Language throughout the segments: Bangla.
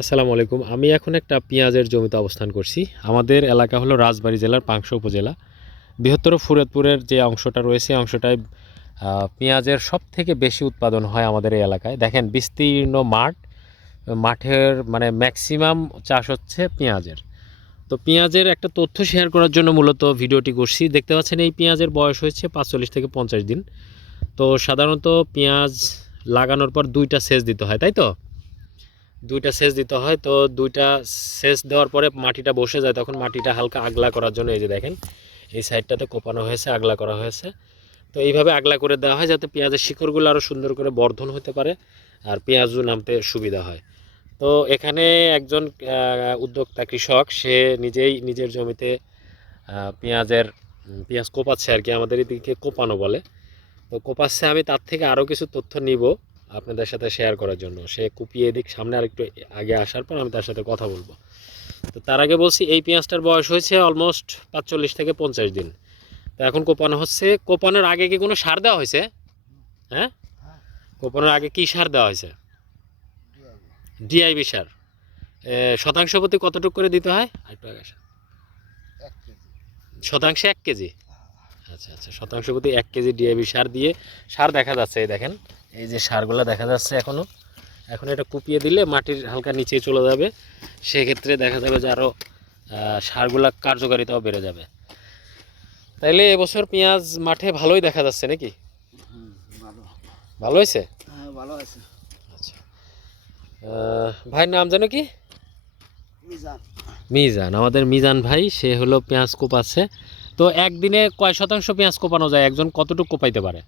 আসসালামু আলাইকুম। আমি এখন একটা পেঁয়াজের জমিতে অবস্থান করছি। আমাদের এলাকা হলো রাজবাড়ী জেলার পাংশা উপজেলা। বৃহত্তর ফরিদপুরের যে অংশটা রয়েছে এই অংশটায় পেঁয়াজের সবথেকে বেশি উৎপাদন হয় আমাদের এই এলাকায়। দেখেন বিস্তীর্ণ মাঠ, মাঠের মানে ম্যাক্সিমাম চাষ হচ্ছে পেঁয়াজের। তো পেঁয়াজের একটা তথ্য শেয়ার করার জন্য মূলত ভিডিওটি করছি। দেখতে পাচ্ছেন এই পেঁয়াজের বয়স হয়েছে ৪৫ থেকে ৫০ দিন। তো সাধারণত পেঁয়াজ লাগানোর পর ২টা সেচ দিতে হয়, তাই তো? ২টা সেচ দিতে হয়। তো ২টা সেচ দেওয়ার পরে মাটিটা বসে যায়, তখন মাটিটা হালকা আগলা করার জন্য এই যে দেখেন এই সাইডটাতে কোপানো হয়েছে, আগলা করা হয়েছে। তো এইভাবে আগলা করে দেওয়া হয় যাতে পেঁয়াজের শিকড়গুলো আরও সুন্দর করে বর্ধন হতে পারে আর পেঁয়াজও নামতে সুবিধা হয়। তো এখানে একজন উদ্যোক্তা কৃষক, সে নিজেই নিজের জমিতে পেঁয়াজ কোপাচ্ছে আর কি, আমাদের এদিকে কোপানো বলে। তো কোপাচ্ছে, আমি তার থেকে আরও কিছু তথ্য নিব আপনাদের সাথে শেয়ার করার জন্য। সে কুপিয়ে দিক সামনে আরেকটু আগে আসার পর আমি তার সাথে কথা বলবো। তো তার আগে বলছি এই পেঁয়াজটার বয়স হয়েছে অলমোস্ট ৪৫ থেকে ৫০ দিন। তো এখন কোপানো হচ্ছে। কোপানোর আগে কি কোনো সার দেওয়া হয়েছে? হ্যাঁ, কোপানোর আগে কি সার দেওয়া হয়েছে? ডিআইবি সার। শতাংশ প্রতি কতটুকু করে দিতে হয়? আরেকটু আগে আসা। শতাংশে ১ কেজি। আচ্ছা আচ্ছা, শতাংশ প্রতি ১ কেজি ডিআইবি সার দিয়ে সার দেখা যাচ্ছে। এই দেখেন এই যে সারগুলো দেখা যাচ্ছে এখনও। এখন এটা কুপিয়ে দিলে মাটির হালকা নিচে চলে যাবে, সেক্ষেত্রে দেখা যাবে যে আরও সারগুলা কার্যকারিতাও বেড়ে যাবে। তাইলে এবছর পেঁয়াজ মাঠে ভালোই দেখা যাচ্ছে নাকি? ভালো হয়েছে। আচ্ছা, ভাইয়ের নাম জানো কি? মিজান। আমাদের মিজান ভাই, সে হলো পেঁয়াজ কোপাচ্ছে। তো একদিনে কয় শতাংশ পেঁয়াজ কোপানো যায়? একজন কতটুকু কোপাইতে পারে?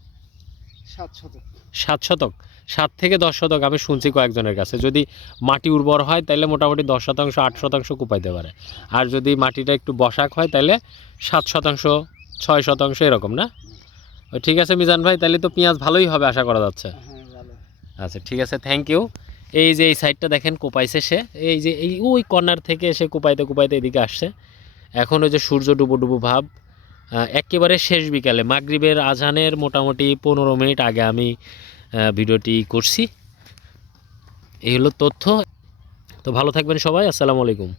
৭ শতক। ৭ থেকে ১০ শতক আমি শুনছি কয়েকজনের কাছে। যদি মাটি উর্বর হয় তাহলে মোটামুটি ১০ শতাংশ ৮ শতাংশ কোপাইতে পারে। আর যদি মাটিটা একটু বসাক হয় তাহলে ৭ শতাংশ ৬ শতাংশ এরকম না? ঠিক আছে মিজান ভাই, তাহলে তো পেঁয়াজ ভালোই হবে আশা করা যাচ্ছে। আচ্ছা ঠিক আছে, থ্যাংক ইউ। এই যে এই সাইডটা দেখেন কোপাইছে সে, এই যে এই ওই কর্নার থেকে সে কোপাইতে কোপাইতে এদিকে আসছে। এখন ওই যে সূর্য ডুবো ডুবো ভাব। একেবারে শেষ বিকালে মাগরিবের আজানের মোটামুটি ১৫ মিনিট আগে আমি ভিডিওটি করছি। এই হলো তথ্য। তো ভালো থাকবেন সবাই। আসসালামু আলাইকুম।